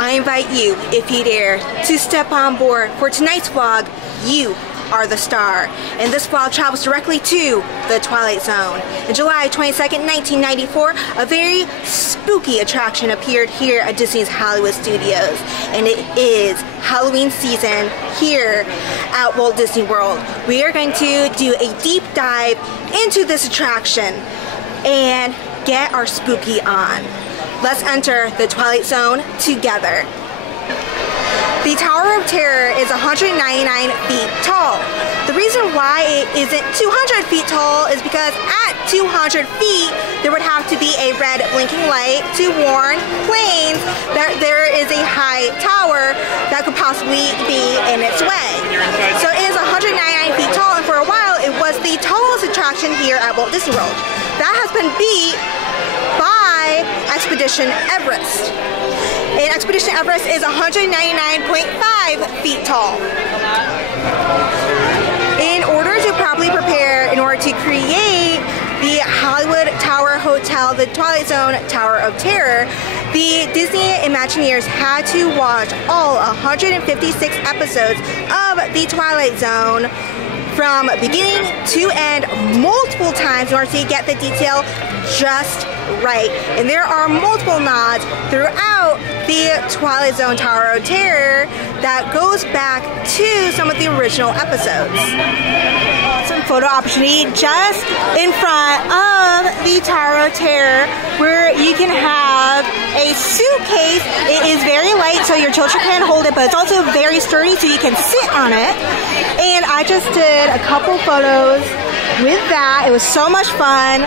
I invite you, if you dare, to step on board for tonight's vlog. You are the star, and this vlog travels directly to the Twilight Zone. On July 22nd, 1994, a very spooky attraction appeared here at Disney's Hollywood Studios, and it is Halloween season here at Walt Disney World. We are going to do a deep dive into this attraction and get our spooky on. Let's enter the Twilight Zone together. The Tower of Terror is 199 feet tall. The reason why it isn't 200 feet tall is because at 200 feet, there would have to be a red blinking light to warn planes that there is a high tower that could possibly be in its way. So it is 199 feet tall, and for a while, it was the tallest attraction here at Walt Disney World. That has been beat by Expedition Everest. And Expedition Everest is 199.5 feet tall. In order to properly prepare, in order to create the Hollywood Tower Hotel, the Twilight Zone Tower of Terror, the Disney Imagineers had to watch all 156 episodes of the Twilight Zone from beginning to end multiple times in order to get the detail just right. And there are multiple nods throughout the Twilight Zone Tower of Terror that goes back to some of the original episodes. Awesome photo opportunity just in front of the Tower of Terror, where you can have a suitcase. It is very light, so your children can hold it, but it's also very sturdy, so you can sit on it. And I just did a couple photos with that. It was so much fun.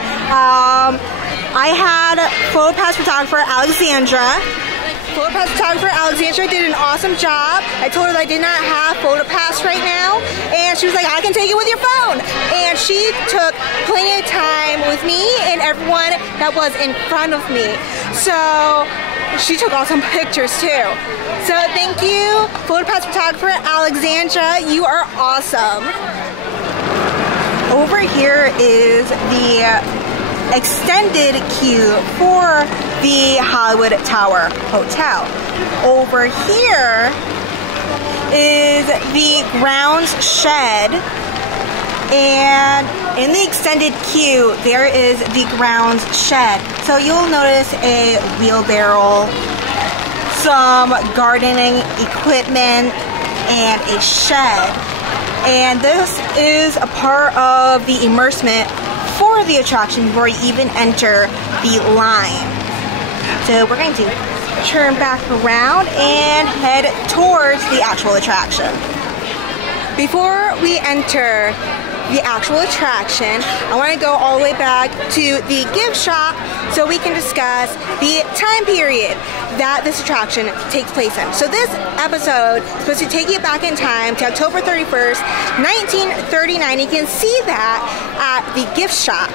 I had PhotoPass photographer Alexandra. PhotoPass photographer Alexandra did an awesome job. I told her that I did not have PhotoPass right now, and she was like, I can take it with your phone. And she took plenty of time with me and everyone that was in front of me. So she took awesome pictures too. So thank you, PhotoPass photographer Alexandra. You are awesome. Over here is the extended queue for the Hollywood Tower Hotel. Over here is the grounds shed, and in the extended queue there is the grounds shed. So you'll notice a wheelbarrow, some gardening equipment, and a shed. And this is a part of the immersement for the attraction before you even enter the line. So we're going to turn back around and head towards the actual attraction. Before we enter the actual attraction, I want to go all the way back to the gift shop so we can discuss the time period that this attraction takes place in. So this episode is supposed to take you back in time to October 31st, 1939. You can see that at the gift shop,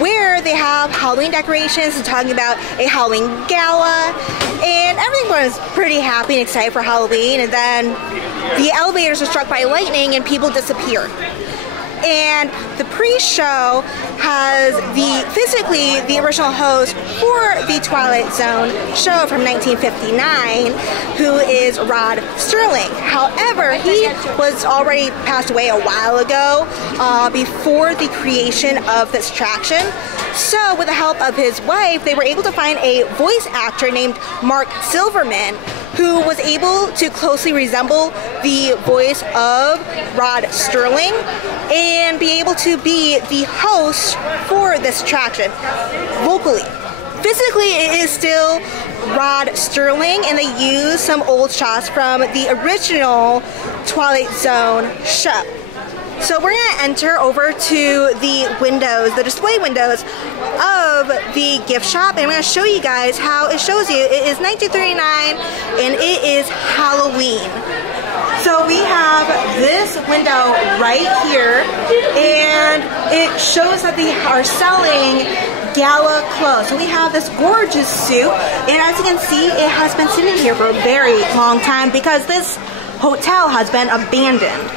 where they have Halloween decorations and talking about a Halloween gala, and everyone was pretty happy and excited for Halloween, and then the elevators are struck by lightning and people disappear. And the pre-show has physically the original host for the Twilight Zone show from 1959, who is Rod Serling. However, he was already passed away a while ago, before the creation of this attraction. So with the help of his wife, they were able to find a voice actor named Mark Silverman, who was able to closely resemble the voice of Rod Serling and be able to be the host for this attraction vocally. Physically, it is still Rod Serling, and they use some old shots from the original Twilight Zone show. So we're going to enter over to the windows, the display windows of the gift shop, and I'm going to show you guys how it shows you. It is 1939 and it is Halloween. So we have this window right here, and it shows that they are selling gala clothes. So we have this gorgeous suit, and as you can see, it has been sitting here for a very long time because this hotel has been abandoned.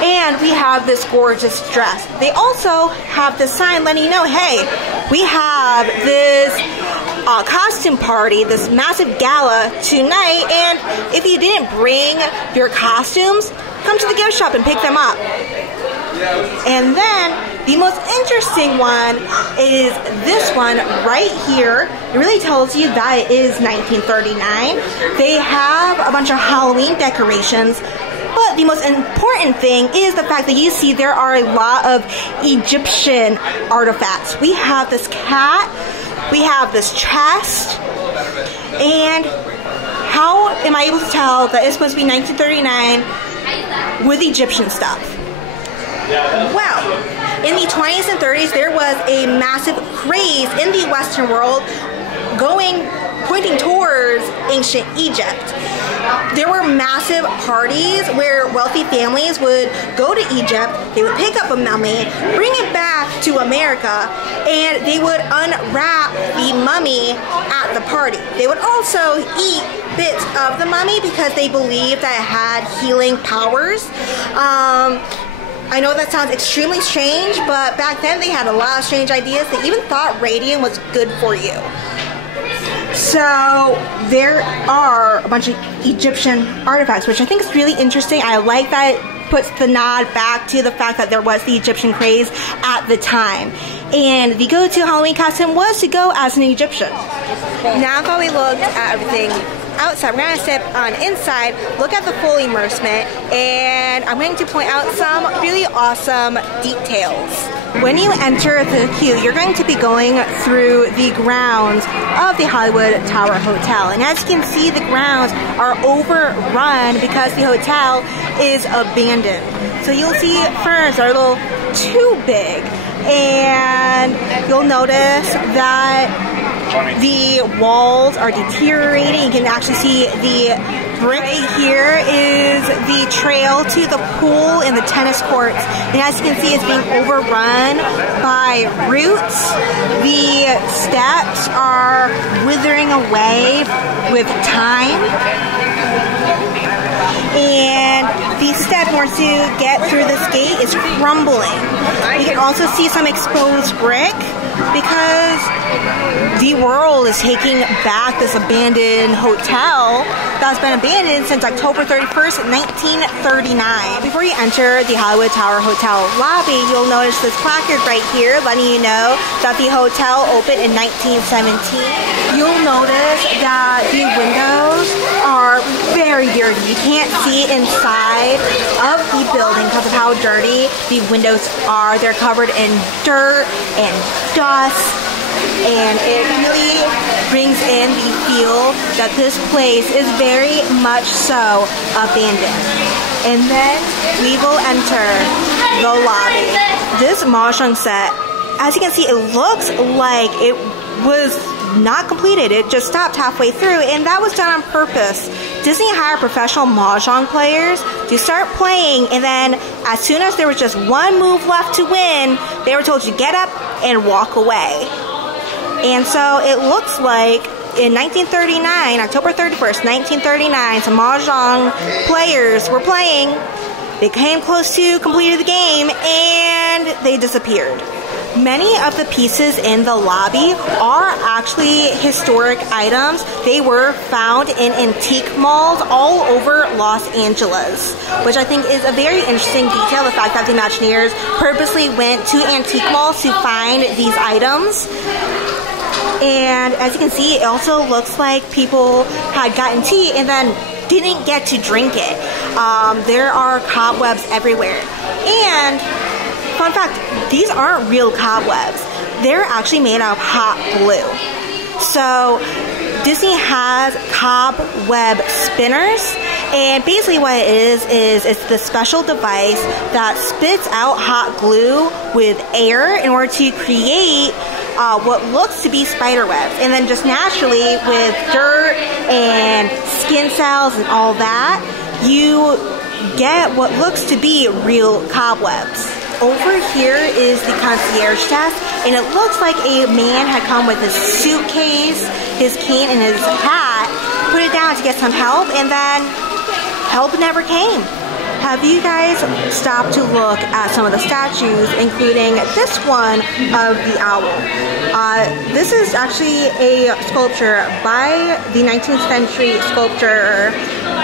And we have this gorgeous dress. They also have this sign letting you know, hey, we have this costume party, this massive gala tonight, and if you didn't bring your costumes, come to the gift shop and pick them up. And then the most interesting one is this one right here. It really tells you that it is 1939. They have a bunch of Halloween decorations. But the most important thing is the fact that you see there are a lot of Egyptian artifacts. We have this cat, we have this chest, and how am I able to tell that it's supposed to be 1939 with Egyptian stuff? Well, in the 20s and 30s, there was a massive craze in the Western world pointing towards ancient Egypt. There were massive parties where wealthy families would go to Egypt, they would pick up a mummy, bring it back to America, and they would unwrap the mummy at the party. They would also eat bits of the mummy because they believed that it had healing powers. I know that sounds extremely strange, but back then they had a lot of strange ideas. They even thought radium was good for you. So there are a bunch of Egyptian artifacts, which I think is really interesting. I like that it puts the nod back to the fact that there was the Egyptian craze at the time. And the go-to Halloween costume was to go as an Egyptian. Now that we looked at everything outside, we're going to step on inside, look at the full immersement, and I'm going to point out some really awesome details. When you enter the queue, you're going to be going through the grounds of the Hollywood Tower Hotel. And as you can see, the grounds are overrun because the hotel is abandoned. So you'll see ferns are a little too big. And you'll notice that the walls are deteriorating. You can actually see the brick. Right here is the trail to the pool and the tennis courts. And as you can see, it's being overrun by roots. The steps are withering away with time. And the step, once you get through this gate, is crumbling. You can also see some exposed brick because the world is taking back this abandoned hotel that's been abandoned since October 31st, 1939. Before you enter the Hollywood Tower Hotel lobby, you'll notice this placard right here letting you know that the hotel opened in 1917. You'll notice that the windows are very dirty. You can't see inside of the building because of how dirty the windows are. They're covered in dirt and dust, and it really brings in the feel that this place is very much so abandoned. And then we will enter the lobby. This mahjong set, as you can see, it looks like it was not completed. It just stopped halfway through, and that was done on purpose. Disney hired professional mahjong players to start playing, and then as soon as there was just one move left to win, they were told to get up and walk away. And so it looks like in 1939, October 31st, 1939, some mahjong players were playing. They came close to completing the game, and they disappeared. Many of the pieces in the lobby are actually historic items. They were found in antique malls all over Los Angeles, which I think is a very interesting detail, the fact that the Imagineers purposely went to antique malls to find these items. And as you can see, it also looks like people had gotten tea and then didn't get to drink it. There are cobwebs everywhere. And fun fact, these aren't real cobwebs. They're actually made out of hot glue. So Disney has cobweb spinners, And basically what it is it's the special device that spits out hot glue with air in order to create what looks to be spider webs. And then just naturally with dirt and skin cells and all that, you get what looks to be real cobwebs. Over here is the concierge desk, and it looks like a man had come with his suitcase, his cane, and his hat, put it down to get some help, and then help never came. Have you guys stopped to look at some of the statues, including this one of the owl? This is actually a sculpture by the 19th century sculptor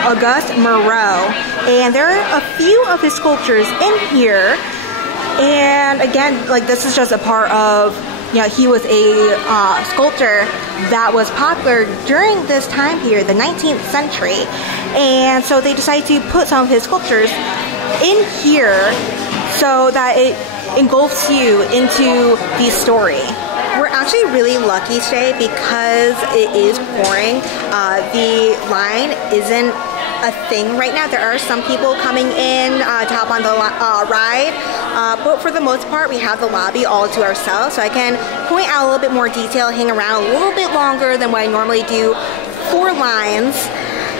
Auguste Moreau, and there are a few of his sculptures in here. And again, like, this is just a part of, you know, he was a sculptor that was popular during this time period, the 19th century. And so they decided to put some of his sculptures in here so that it engulfs you into the story. We're actually really lucky today because it is pouring. The line isn't a thing right now. There are some people coming in to hop on the ride, but for the most part we have the lobby all to ourselves, so I can point out a little bit more detail, hang around a little bit longer than what I normally do for lines.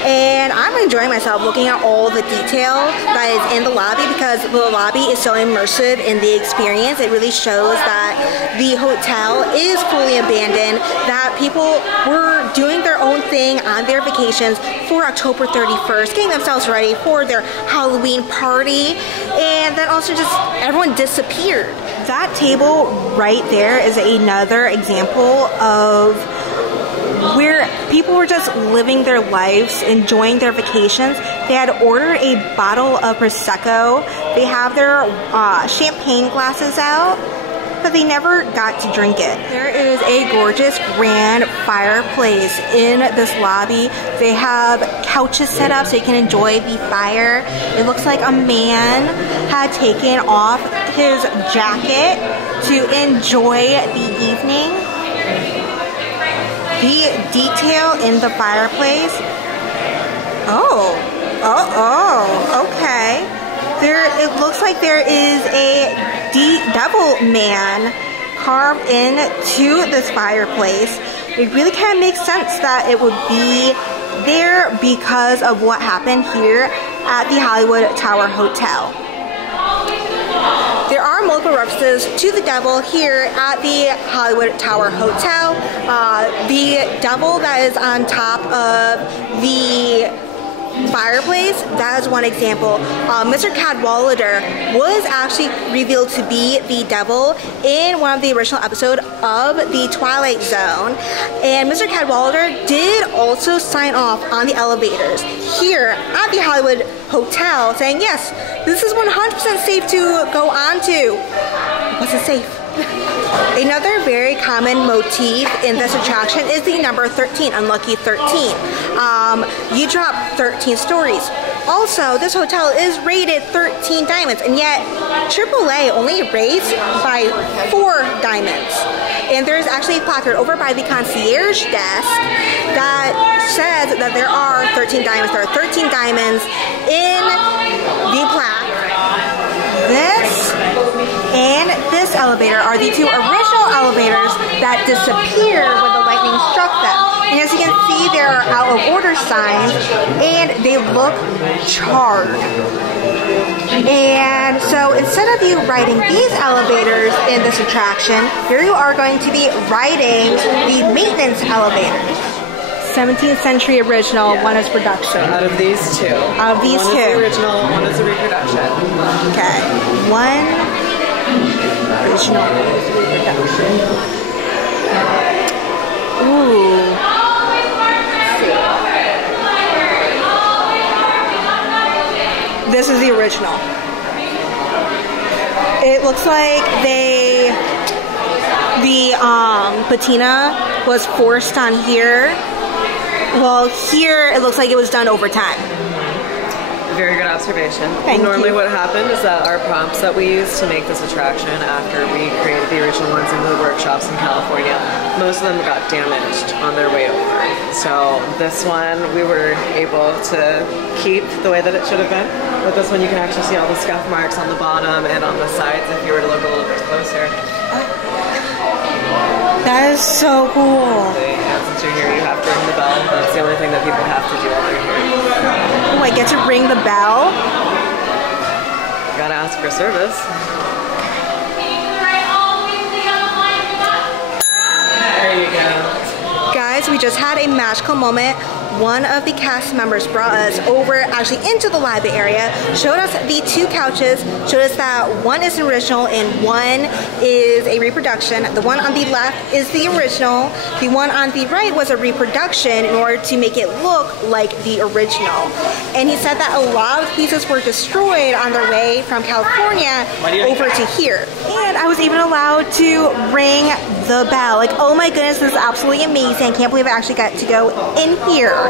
And I'm enjoying myself looking at all the detail that is in the lobby, because the lobby is so immersive in the experience. It really shows that the hotel is fully abandoned, that people were doing their own thing on their vacations for October 31st, getting themselves ready for their Halloween party, and then also just everyone disappeared. That table right there is another example of where people were just living their lives, enjoying their vacations. They had ordered a bottle of Prosecco. They have their champagne glasses out, but they never got to drink it. There is a gorgeous grand fireplace in this lobby. They have couches set up so you can enjoy the fire. It looks like a man had taken off his jacket to enjoy the evening. The detail in the fireplace. Okay. It looks like there is a devil man carved into this fireplace. It really kind of makes sense that it would be there because of what happened here at the Hollywood Tower Hotel. There are multiple references to the devil here at the Hollywood Tower Hotel. The devil that is on top of the fireplace, that is one example. Mr. Cadwallader was actually revealed to be the devil in one of the original episodes of the Twilight Zone. And Mr. Cadwallader did also sign off on the elevators here at the Hollywood Hotel, saying, yes, this is 100% safe to go on to. Was it safe? Another very common motif in this attraction is the number 13, unlucky 13. You drop 13 stories. Also, this hotel is rated 13 diamonds, and yet AAA only rates by 4 diamonds. And there's actually a placard over by the concierge desk that says that there are 13 diamonds. There are 13 diamonds in the plaque. This and this elevator are the 2 original elevators that disappeared when the lightning struck them. And as you can see, there are out of order signs, and they look charred. And so instead of you riding these elevators in this attraction, here you are going to be riding the maintenance elevators. 17th century original, one is production. Out of these 2. Out of these 2. One is the original, one is the reproduction. Okay. One original, one is reproduction. Ooh. This is the original. It looks like the patina was forced on here. Well, here it looks like it was done over time. Very good observation. Thank Normally you. what happened is that our prompts that we used to make this attraction after we created the original ones in the workshops in California, most of them got damaged on their way over. So this one we were able to keep the way that it should have been. But this one you can actually see all the scuff marks on the bottom and on the sides if you were to look a little bit closer. That is so cool. And since you're here, you have to ring the bell. That's the only thing that people have to do while they're here. Oh, I get to ring the bell? Gotta ask for service. There you go. Guys, we just had a magical moment. One of the cast members brought us over actually into the lobby area, showed us the two couches, showed us that one is an original and one is a reproduction. The one on the left is the original. The one on the right was a reproduction in order to make it look like the original. And he said that a lot of pieces were destroyed on their way from California over to here. And I was even allowed to ring the bell. Like, oh my goodness, this is absolutely amazing. I can't believe I actually got to go in here.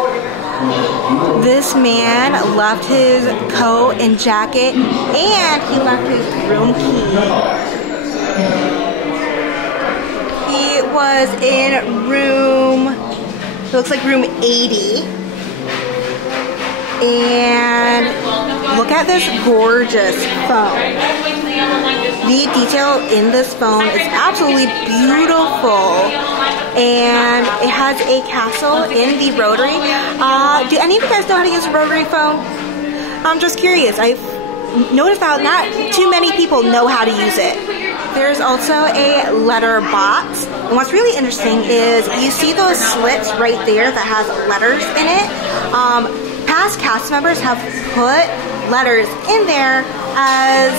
This man left his coat and jacket, and he left his room key. He was in room, it looks like room 80. And look at this gorgeous phone. The detail in this phone is absolutely beautiful. And it has a castle in the rotary. Do any of you guys know how to use a rotary phone? I'm just curious. I've noticed that not too many people know how to use it. There's also a letter box. And what's really interesting is you see those slits right there that has letters in it. Past cast members have put letters in there as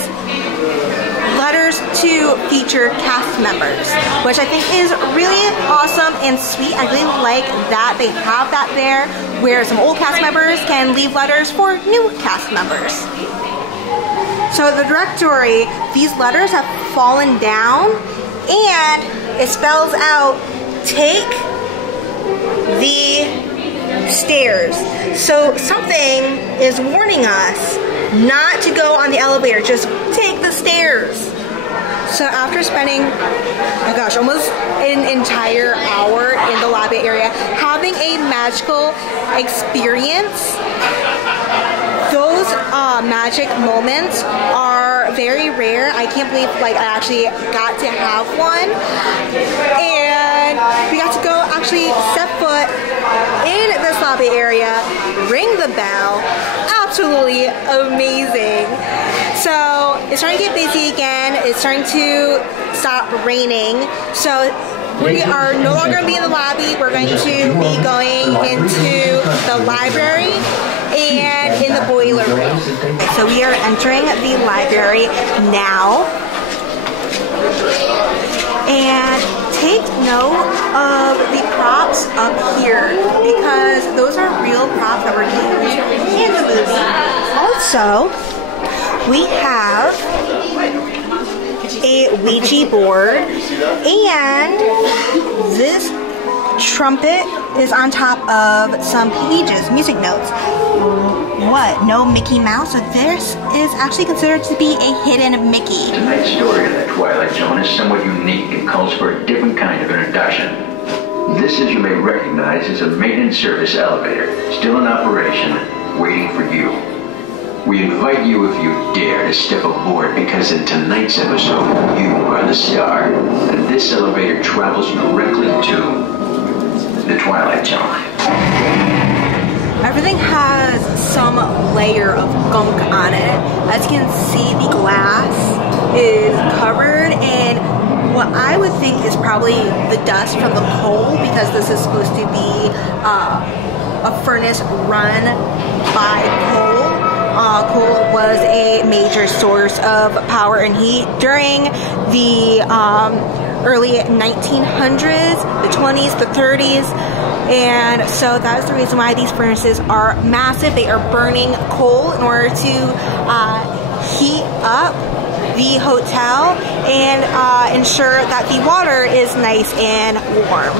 letters to feature cast members, which I think is really awesome and sweet. I really like that they have that there, where some old cast members can leave letters for new cast members. So the directory, these letters have fallen down, and it spells out, take the stairs. So something is warning us not to go on the elevator, just take the stairs. So after spending, oh gosh, almost an entire hour in the lobby area, having a magical experience, those magic moments are very rare. I can't believe like I actually got to have one. And we got to go actually step foot in this lobby area, ring the bell. Absolutely amazing. So it's starting to get busy again. It's starting to stop raining. So we are no longer going to be in the lobby. We're going to be going into the library and in the boiler room. So we are entering the library now. And take note of the props up here, because those are real props that were used in the movie. Also, we have a Ouija board, and this trumpet is on top of some pages, music notes. What? No Mickey Mouse? So this is actually considered to be a hidden Mickey. Tonight's story of the Twilight Zone is somewhat unique and calls for a different kind of introduction. This, as you may recognize, is a maintenance service elevator, still in operation, waiting for you. We invite you, if you dare, to step aboard, because in tonight's episode, you are the star, and this elevator travels directly to the Twilight Zone. Everything has some layer of gunk on it. As you can see, the glass is covered in what I would think is probably the dust from the coal, because this is supposed to be a furnace run by coal. Coal was a major source of power and heat during the early 1900s, the 20s, the 30s. And so that is the reason why these furnaces are massive. They are burning coal in order to heat up the hotel and ensure that the water is nice and warm.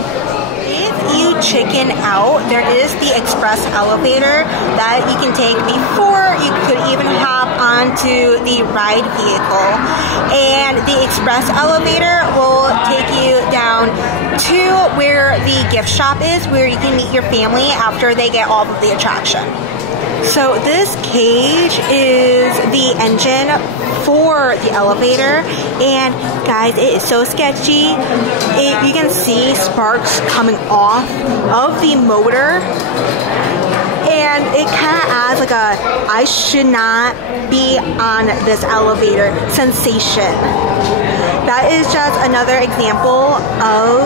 If you chicken out, there is the express elevator that you can take before you could even hop onto the ride vehicle. And the express elevator will take you down to where the gift shop is, where you can meet your family after they get off of the attraction. So this cage is the engine for the elevator, and guys, it is so sketchy. You can see sparks coming off of the motor, and it kind of adds like a I should not be on this elevator sensation. That is just another example of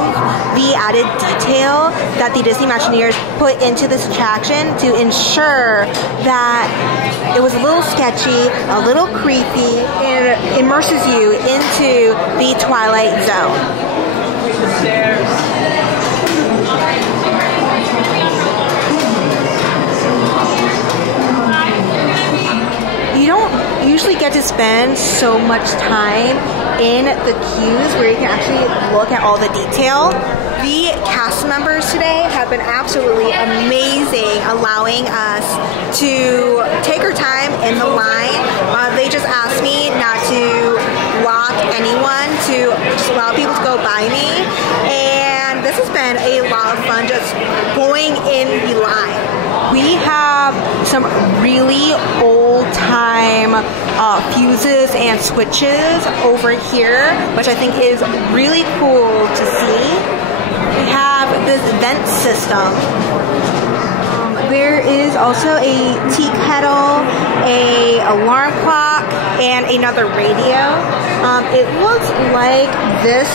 the added detail that the Disney Imagineers put into this attraction to ensure that it was a little sketchy, a little creepy, and it immerses you into the Twilight Zone. You don't usually get to spend so much time in the queues where you can actually look at all the detail. The cast members today have been absolutely amazing, allowing us to take our time in the line. They just asked me not to block anyone, to just allow people to go by me. And this has been a lot of fun just going in the line. We have some really old-time fuses and switches over here, which I think is really cool to see. We have this vent system. There is also a tea kettle, a alarm clock, and another radio. It looks like this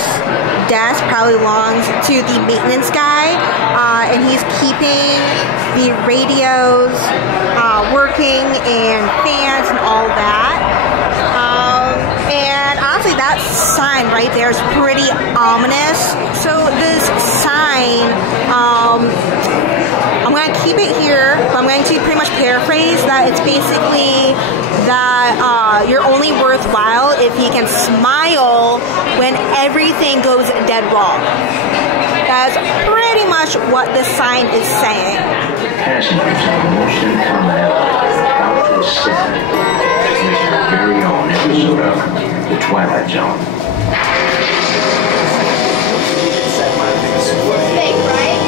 desk probably belongs to the maintenance guy, and he's keeping the radios working and fans and all that. And honestly, that sign right there is pretty ominous. So this sign, I'm going to keep it here, but I'm going to pretty much paraphrase that it's basically that you're only worthwhile if you can smile when everything goes dead wrong. That's pretty much what this sign is saying. Passengers of the motion combat about to ascend our very own episode of The Twilight Zone. Big, right?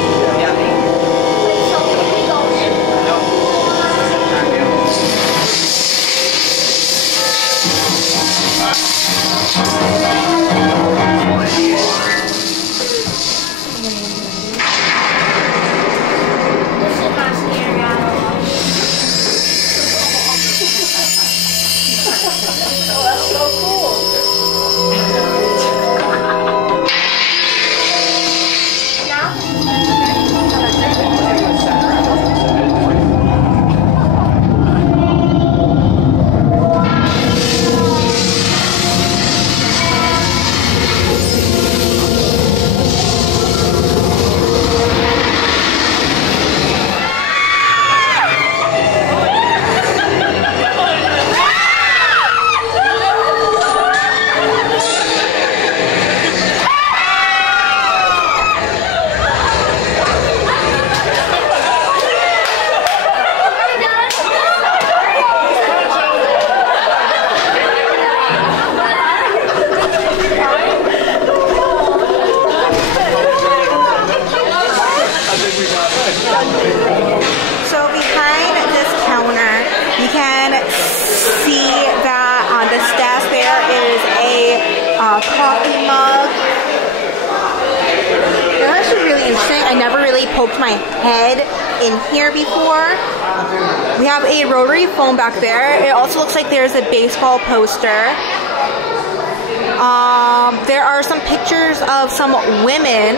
So behind this counter, you can see that on this desk there is a coffee mug. That's actually really interesting. I never really poked my head in here before. We have a rotary phone back there. It also looks like there's a baseball poster. There are some pictures of some women,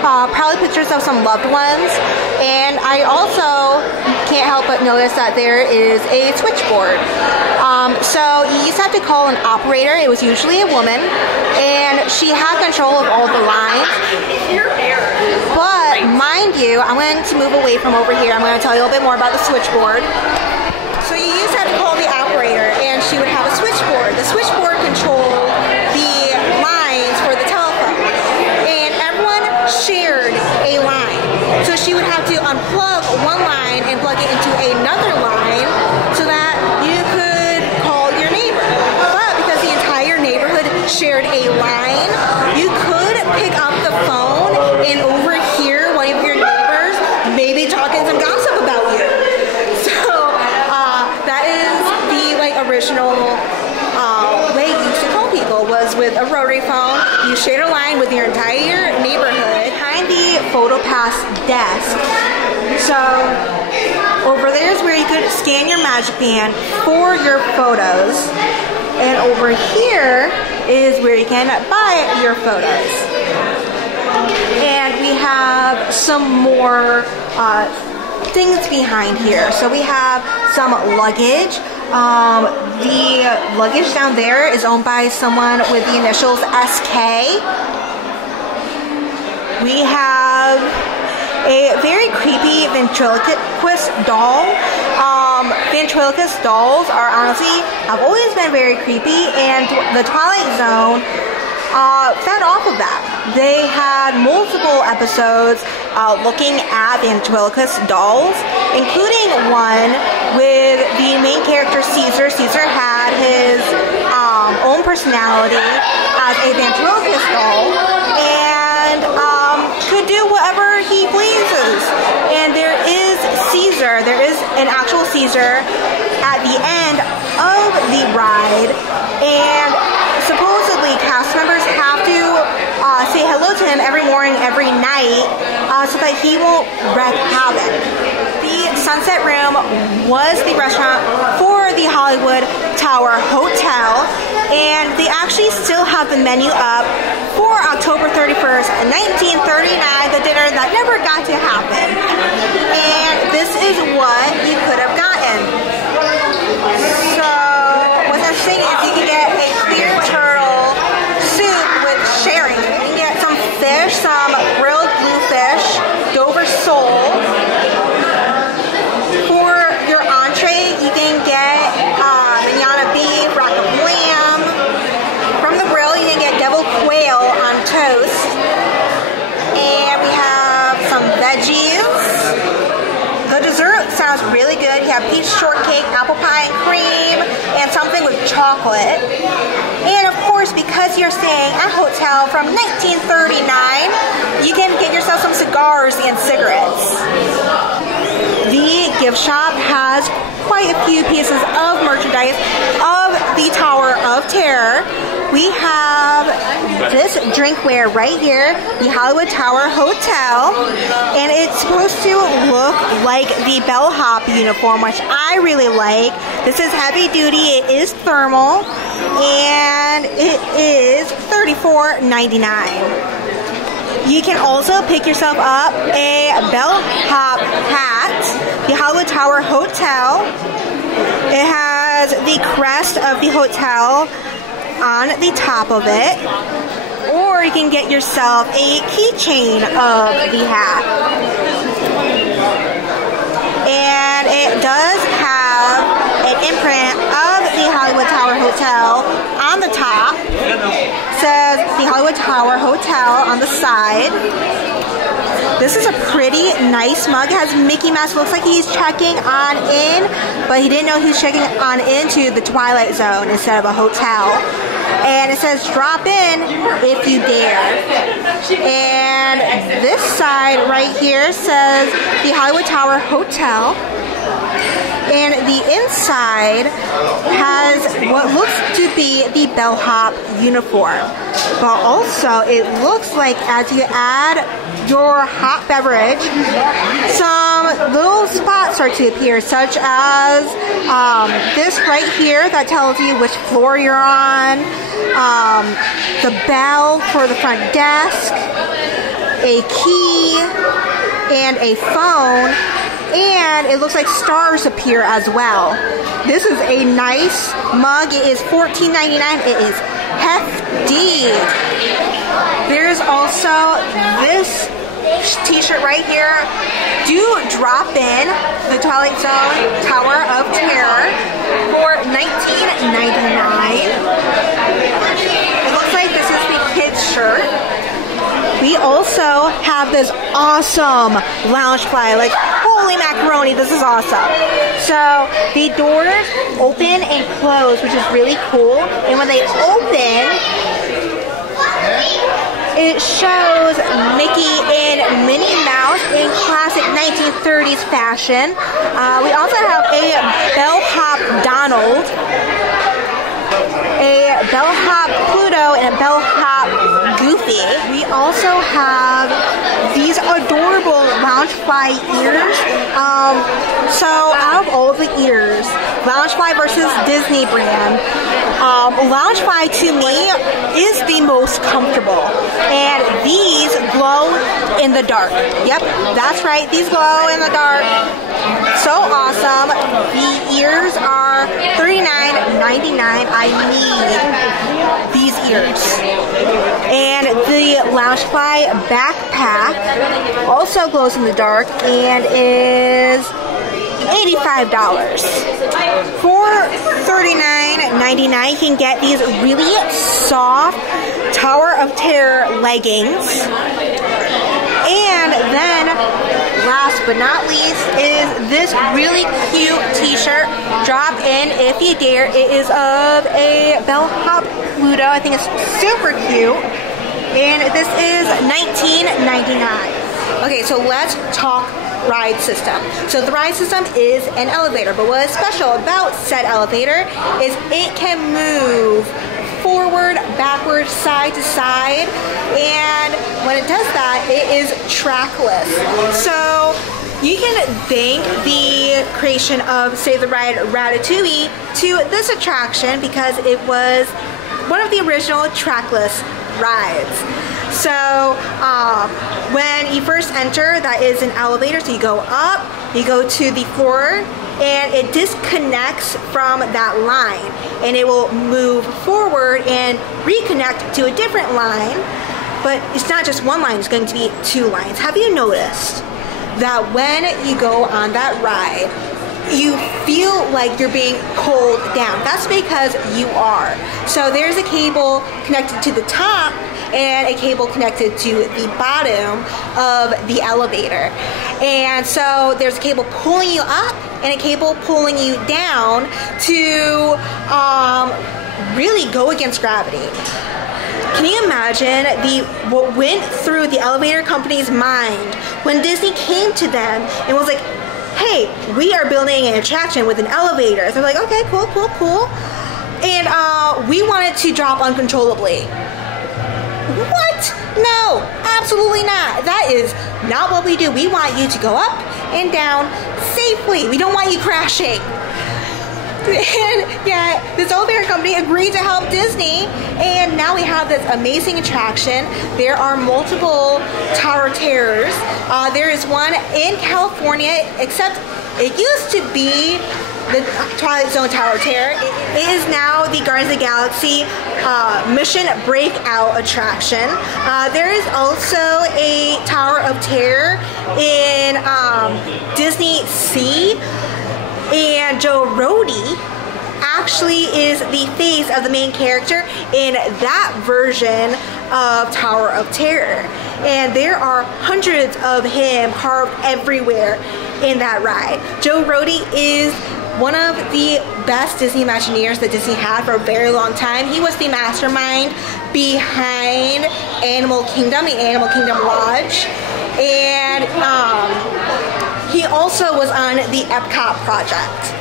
probably pictures of some loved ones, and I also can't help but notice that there is a switchboard. So you used to have to call an operator. It was usually a woman, and she had control of all the lines. But mind you, I'm going to move away from over here. I'm going to tell you a little bit more about the switchboard. So you used to have to call the operator, and she would have a switchboard. The switchboard controlled the lines for the telephone, and everyone shared a line. So she would have to unplug one line and plug it into another line so that you could call your neighbor. But because the entire neighborhood shared a line, you could pick up the phone and overhear one of your neighbors maybe talking some gossip about you. So that is the original way you used to call people, was with a rotary phone. You shared a line with your entire neighborhood. Behind the PhotoPass desk, so over there is where you could scan your Magic Band for your photos, and over here is where you can buy your photos. And we have some more things behind here. So we have some luggage. The luggage down there is owned by someone with the initials SK. We have a very creepy ventriloquist doll. Ventriloquist dolls are honestly, have always been very creepy, and the Twilight Zone fed off of that. They had multiple episodes looking at ventriloquist dolls, including one with the main character Caesar. Caesar had his own personality as a ventriloquist doll, and could do whatever he pleases. And there is Caesar, there is an actual Caesar at the end of the ride, and supposedly cast members have to say hello to him every morning, every night, so that he won't wreak havoc. The Sunset Room was the restaurant for the Hollywood Tower Hotel, and they actually still have the menu up for October 31st, 1939, the dinner that never got to happen. And this is what you could have gotten. So what's interesting is you can get a clear turtle soup with sherry. You can get some fish, some grilled bluefish, Dover sole. For your entree, you can get manana beef, rack of lamb. From the grill, you can get deviled quail on toast. And we have some veggies. The dessert sounds really good. You have peach shortcake, apple pie and cream, and something with chocolate. And of course, because you're staying at a hotel from 1939, you can get yourself some cigars and cigarettes. The gift shop has quite a few pieces of merchandise of the Tower of Terror. We have this drinkware right here, the Hollywood Tower Hotel, and it's supposed to look like the bellhop uniform, which I really like. This is heavy duty, it is thermal, and it is $34.99. You can also pick yourself up a bellhop hat, the Hollywood Tower Hotel. It has the crest of the hotel on the top of it, or you can get yourself a keychain of the hat. And it does have an imprint of the Hollywood Tower Hotel on the top. It says the Hollywood Tower Hotel on the side. This is a pretty nice mug. It has Mickey Mouse. Looks like he's checking on in, but he didn't know he was checking on into the Twilight Zone instead of a hotel. And it says, drop in if you dare. And this side right here says the Hollywood Tower Hotel. And the inside has what looks to be the bellhop uniform. But also, it looks like as you add your hot beverage, some little spots start to appear, such as this right here that tells you which floor you're on, the bell for the front desk, a key, and a phone. And it looks like stars appear as well. This is a nice mug. It is $14.99. It is hefty. There's also this t-shirt right here. Do drop in the Twilight Zone Tower of Terror for $19.99. It looks like this is the kids' shirt. We also have this awesome Loungefly. Like, holy macaroni, this is awesome. So the doors open and close, which is really cool. And when they open, it shows Mickey and Minnie Mouse in classic 1930s fashion. We also have a bellhop Donald, a bellhop Pluto, and a bellhop Goofy. We also have these adorable Loungefly ears. So out of all of the ears, Loungefly versus Disney brand, Loungefly to me is the most comfortable. And these glow in the dark. Yep, that's right, these glow in the dark. So awesome. The ears are $39.99. I need these ears. And the Loungefly backpack also glows in the dark and is $85. For $39.99, you can get these really soft Tower of Terror leggings. And then, last but not least, is this really cute t-shirt. Drop in if you dare. It is of a bellhop Pluto. I think it's super cute. And this is $19.99. Okay, so let's talk ride system. So the ride system is an elevator, but what is special about said elevator is it can move forward, backward, side to side, and when it does that, it is trackless. So you can thank the creation of Save the Ride Ratatouille to this attraction because it was one of the original trackless rides. So when you first enter, that is an elevator, so you go up, you go to the floor, and it disconnects from that line, and it will move forward and reconnect to a different line. But it's not just one line, it's going to be two lines. Have you noticed that when you go on that ride, you feel like you're being pulled down? That's because you are. So there's a cable connected to the top and a cable connected to the bottom of the elevator. And so there's a cable pulling you up and a cable pulling you down to really go against gravity. Can you imagine what went through the elevator company's mind when Disney came to them and was like, hey, we are building an attraction with an elevator. So they're like, okay, cool, cool, cool. And we want it to drop uncontrollably. What? No, absolutely not. That is not what we do. We want you to go up and down safely. We don't want you crashing. And yeah, this elevator company agreed to help Disney, and now we have this amazing attraction. There are multiple Tower of Terrors. There is one in California, except it used to be the Twilight Zone Tower of Terror. It is now the Guardians of the Galaxy Mission Breakout attraction. There is also a Tower of Terror in Disney Sea. And Joe Rody actually is the face of the main character in that version of Tower of Terror. And there are hundreds of him carved everywhere in that ride. Joe Rody is one of the best Disney Imagineers that Disney had for a very long time. He was the mastermind behind Animal Kingdom, the Animal Kingdom Lodge. And he also was on the Epcot project.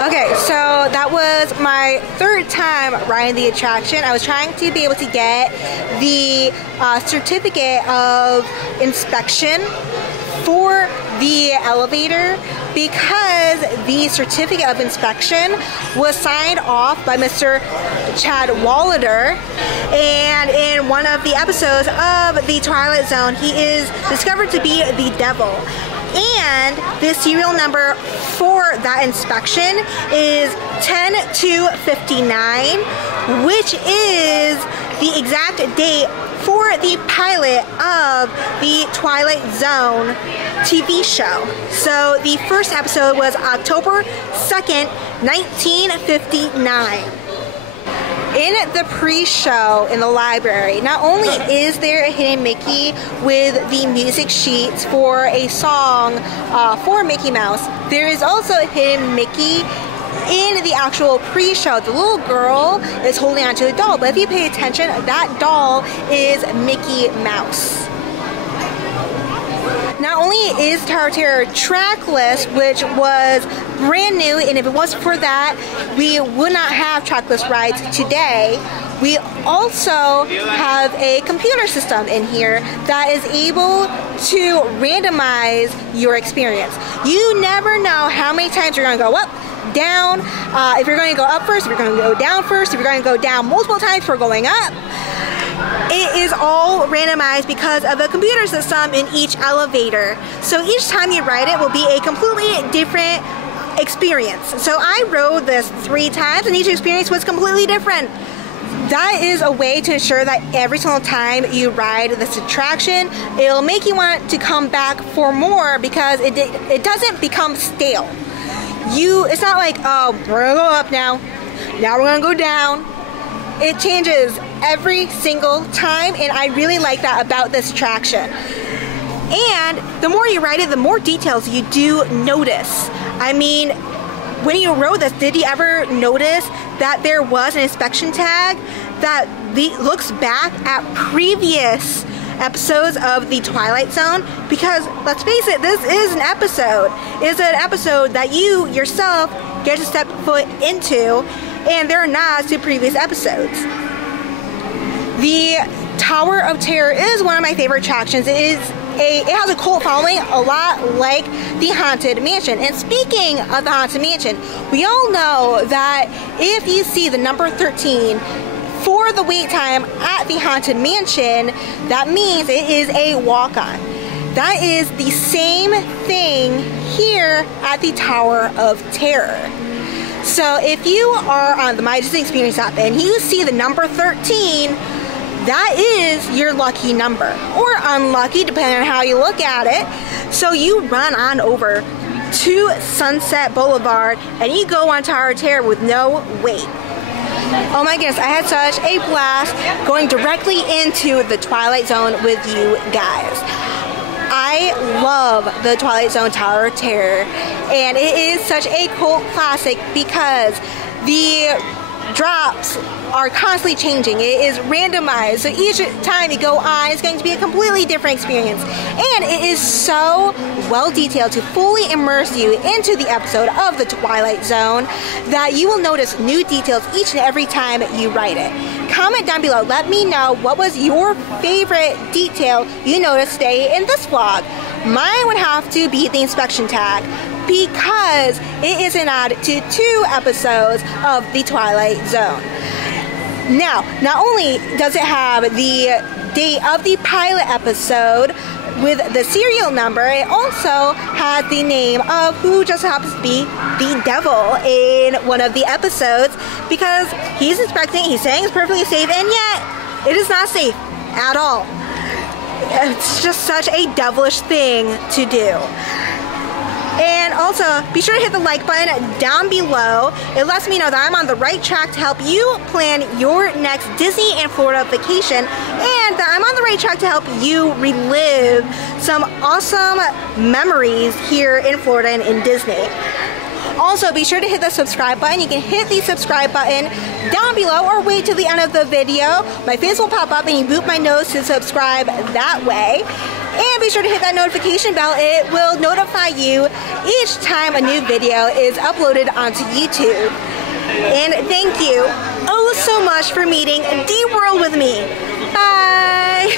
Okay, so that was my third time riding the attraction. I was trying to be able to get the certificate of inspection for the elevator because the certificate of inspection was signed off by Mr. Chad Wallader, and in one of the episodes of the Twilight Zone, he is discovered to be the devil. And the serial number for that inspection is 10259, which is the exact date for the pilot of the Twilight Zone TV show. So the first episode was October 2nd, 1959. In the pre-show in the library, not only is there a hidden Mickey with the music sheets for a song for Mickey Mouse, there is also a hidden Mickey in the actual pre-show. The little girl is holding onto a doll, but if you pay attention, that doll is Mickey Mouse. Not only is Tower of Terror trackless, which was brand new, and if it wasn't for that, we would not have trackless rides today. We also have a computer system in here that is able to randomize your experience. You never know how many times you're going to go up, down, if you're going to go up first, if you're going to go down first, if you're going to go down multiple times before going up. It is all randomized because of the computer system in each elevator. So each time you ride it will be a completely different experience. So I rode this 3 times and each experience was completely different. That is a way to ensure that every single time you ride this attraction, it'll make you want to come back for more because it doesn't become stale. It's not like, oh, we're gonna go up now we're gonna go down. It changes every single time, and I really like that about this attraction. And the more you ride it, the more details you do notice. I mean, when you rode this, did you ever notice that there was an inspection tag that looks back at previous episodes of the Twilight Zone? Because let's face it, this is an episode. It's an episode that you yourself get to step foot into, and there are nods to previous episodes. The Tower of Terror is one of my favorite attractions. It has a cult following, a lot like the Haunted Mansion. And speaking of the Haunted Mansion, we all know that if you see the number 13 for the wait time at the Haunted Mansion, that means it is a walk-on. That is the same thing here at the Tower of Terror. So if you are on the My Disney Experience app and you see the number 13, that is your lucky number, or unlucky depending on how you look at it. So you run on over to Sunset Boulevard and you go on Tower of Terror with no wait. Oh my goodness, I had such a blast going directly into the Twilight Zone with you guys. I love the Twilight Zone Tower of Terror, and it is such a cult classic because the drops are constantly changing. It is randomized, so each time you go on, it's going to be a completely different experience. And it is so well detailed to fully immerse you into the episode of the Twilight Zone that you will notice new details each and every time you ride it. Comment down below, let me know what was your favorite detail you noticed today in this vlog. Mine would have to be the inspection tag, because it is an nod to 2 episodes of the Twilight Zone. Now, not only does it have the date of the pilot episode with the serial number, it also has the name of who just happens to be the devil in one of the episodes, because he's inspecting, he's saying it's perfectly safe, and yet it is not safe at all. It's just such a devilish thing to do. And also, be sure to hit the like button down below. It lets me know that I'm on the right track to help you plan your next Disney and Florida vacation, and that I'm on the right track to help you relive some awesome memories here in Florida and in Disney. Also, be sure to hit the subscribe button. You can hit the subscribe button down below or wait till the end of the video. My face will pop up and you boop my nose to subscribe that way. And be sure to hit that notification bell. It will notify you each time a new video is uploaded onto YouTube. And thank you oh so much for meeting D-World with me. Bye!